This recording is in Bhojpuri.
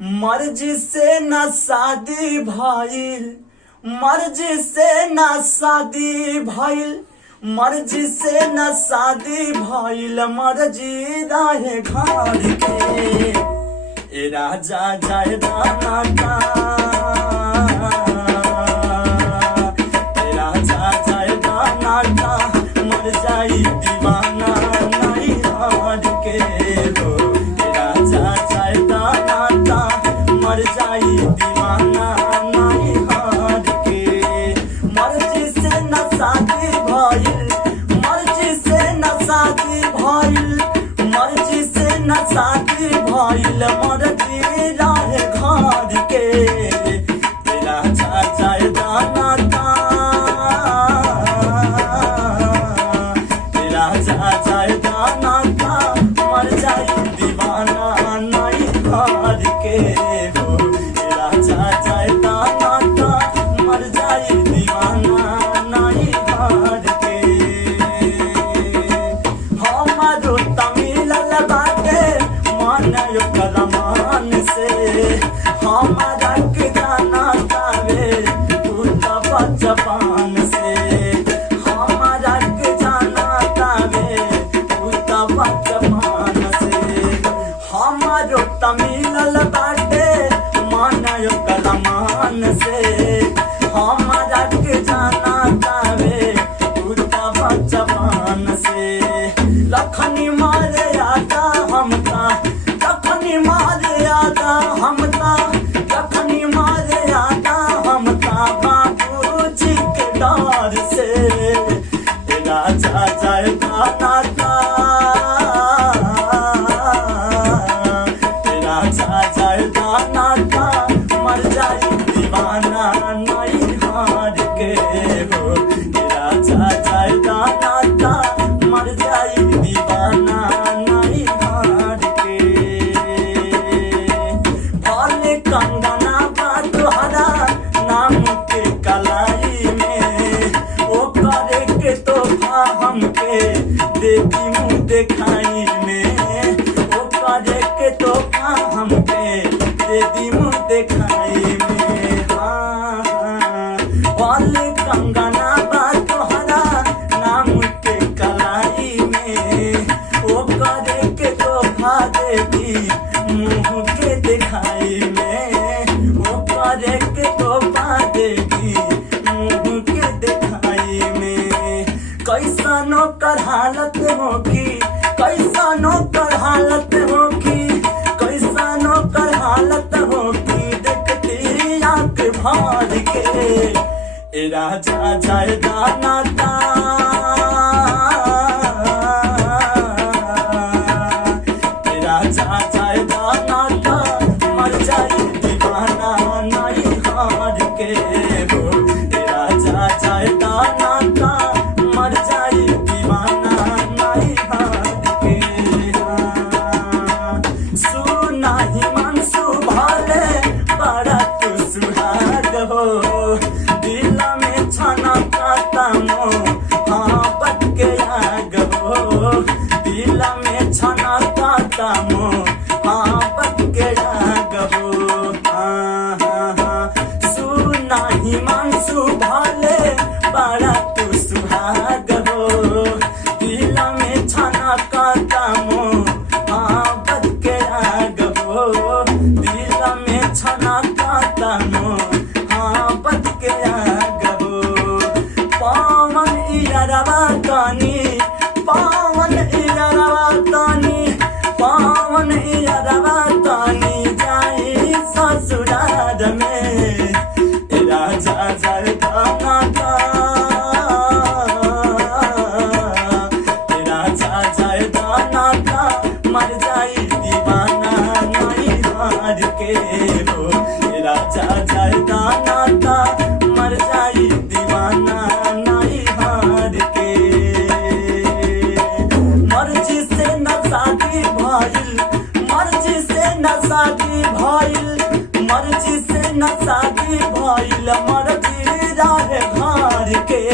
मर्जी से न शादी भइल, मर्जी से न शादी भइल, मर्जी से न शादी भइल, मर्जी रहे घर के। ए राजा जाए दाना का, ए राजा जाए दाना का, मर जाई दीवाना नहीं हार के हो। ए राजा जाए दाना का, मर जाई दीवाना नहीं हार के। मर्जी से न शादी भइल, मर्जी से न शादी भइल, मर्जी से न शादी भइल, मर्जी रहे घर के। तेरा चाचा दाना का, तेरा चाचा दाना का, मर जाई दीवाना नहीं घर के हो। तेरा चाचा दाना का, मर जाई दीवाना नहीं घर के। हमारो तमिलल बाटे मन कलमान से, हमारा के गाना गावे उल्टा बचपन से, हमारा के गाना गावे उल्टा बचपन से। हमारो तमिलल बाटे मन कलमान से, हमारा के गाना गावे उल्टा बचपन से। लखनी मारे आदा हमका, लखनी मारे आदा हमका, लखनी मारे आदा हमका, बाबूजी के डर से। राजा जाए दाना का, राजा जाए दाना का, मर जाई दीवाना नहीं हार के हो। राजा जाए दाना का, मर जाई दीवाना नहीं हार के। भले कंगना बा तोहरा नाम के कलाई में, ओ करे के तोहफा हमके देती मुँह देखाई में, ओ करे के तोहफा हमके देती मुँह देखाई में। भले कंगना बा तोहरा नाम के कलाई में, ओ करे के तोहफा देती मुँह के दिखाई में, ओ करे के तोहफा देती मुँह के दिखाई में। कैसा नौकर हालत होगी, कैसा नौकर हालत होगी, कैसा नौकर हालत होगी, देखती आँख भर के। ए राजा जाए दाना का, ए राजा जाए दाना का, मर जाई दीवाना नहीं हार के हो। ए राजा जाए दाना का, मर जाई दीवाना नहीं हार के। सुना ही मनसू भाले बड़ा तू सुहाग हो, दिल में छना काता मो हाँ बट के आग हो, दिल में छना काता मो हाँ बट के आग हो। हाँ हाँ हाँ सुना ही मनसू भाले बड़ा तू सुहाग हो, दिल में छना काता मो हाँ बट के आग हो, दिल में छना काता मो हाँ बट के आग हो। पावन इयरवा तानी, पावन इयरवा तानी, पावन इयरवा तानी, जाई ससुराल में। राजा जाए दाना का, राजा जाए दाना का, मर जाई दीवाना नहीं हार के हो। राजा जाए दाना का, मर जाई दीवाना नहीं हार के। मर्जी से न शादी भइल, मर्जी से न शादी भइल, मर्जी से न शादी भइल, मर्जी रहे घर के।